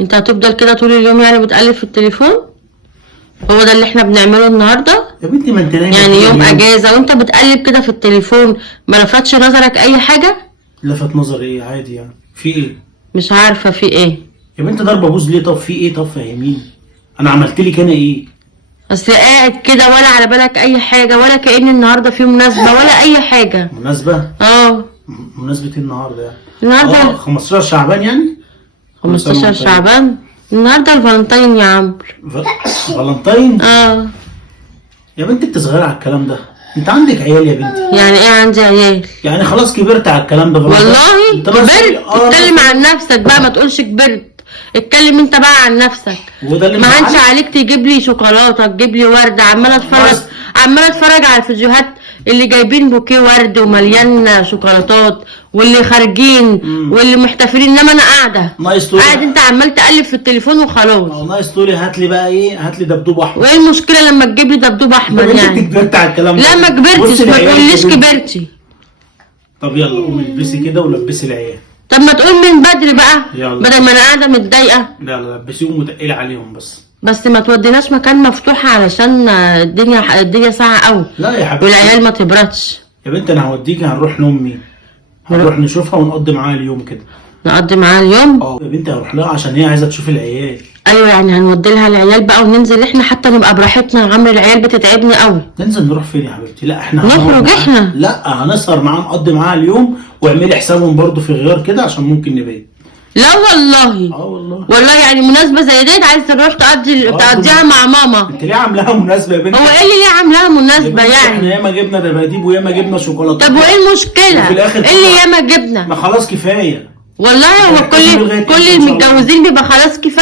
انت هتفضل كده طول اليوم يعني بتقلب في التليفون؟ هو ده اللي احنا بنعمله النهارده؟ يا بنتي ما انت نايمه يعني يوم اجازه وانت بتقلب كده في التليفون، ما لفتش نظرك اي حاجه؟ لفت نظر ايه؟ عادي يعني، في ايه؟ مش عارفه في ايه. يا بنت ضربه بوز ليه؟ طب في ايه؟ طب فهميني، انا عملت لك انا ايه؟ اصل قاعد كده ولا على بالك اي حاجه، ولا كأن النهارده في مناسبه ولا اي حاجه. مناسبه؟ اه مناسبه ايه النهارده يعني؟ النهارده 15 شعبان يعني. 15 شعبان. النهارده الفالنتين يا عمرو. فالنتين؟ اه. يا بنت انت صغيره على الكلام ده، انت عندك عيال يا بنتي. يعني ايه عندي عيال؟ يعني خلاص كبرت على الكلام ده. والله انت كبرت. بس اتكلم عن نفسك بقى، ما تقولش كبرت. اتكلم انت بقى عن نفسك. وده اللي ما هنش مزعلك؟ عليك تجيب لي شوكولاته، تجيب لي ورده، عماله اتفرج على الفيديوهات اللي جايبين بوكيه ورد ومليان شوكولاتات، واللي خارجين واللي محتفلين، انما انا قاعده ناقص تقولي قاعد انت عمال تقلب في التليفون وخلاص. ناقص تقولي هات لي بقى ايه؟ هات لي دبدوب احمر. وايه المشكله لما تجيب لي دبدوب احمر انت يعني؟ كبرت على الكلام ده. لا ما كبرتش، ما تقوليش كبرتي. طب يلا قومي البسي كده ولبسي العيال. طب ما تقول من بدري بقى يلا. بدل ما انا قاعده متضايقه. يلا لبسيهم وتقلي عليهم بس ما توديناش مكان مفتوح علشان الدنيا ساقعه قوي. لا يا حبيبتي، والعيال ما تبردش. يا بنت انا هوديكي، هنروح لامي، هنروح نشوفها ونقضي معاها اليوم كده. نقضي معاها اليوم؟ يا بنتي هروح لها عشان هي عايزه تشوف العيال. ايوه يعني هنودي لها العيال بقى وننزل احنا حتى نبقى براحتنا يا عمرو، العيال بتتعبني قوي. ننزل نروح فين يا حبيبتي؟ لا احنا نخرج احنا. لا هنسهر معاها نقضي معاها اليوم، واعملي حسابهم برضو في غيار كده عشان ممكن نبات. لا والله. والله. والله يعني مناسبه زي ديت عايز تروح تقضيها مع ماما؟ انت ليه عاملاها مناسبه يا بنتي؟ هو ايه اللي ليه عاملاها مناسبه يعني؟ احنا ياما جبنا دباديب وياما جبنا شوكولاته. طب وايه المشكله؟ وفي الآخر ايه اللي ياما جبنا؟ ما خلاص كفايه. والله هو كل المتجوزين بيبقى خلاص كفايه.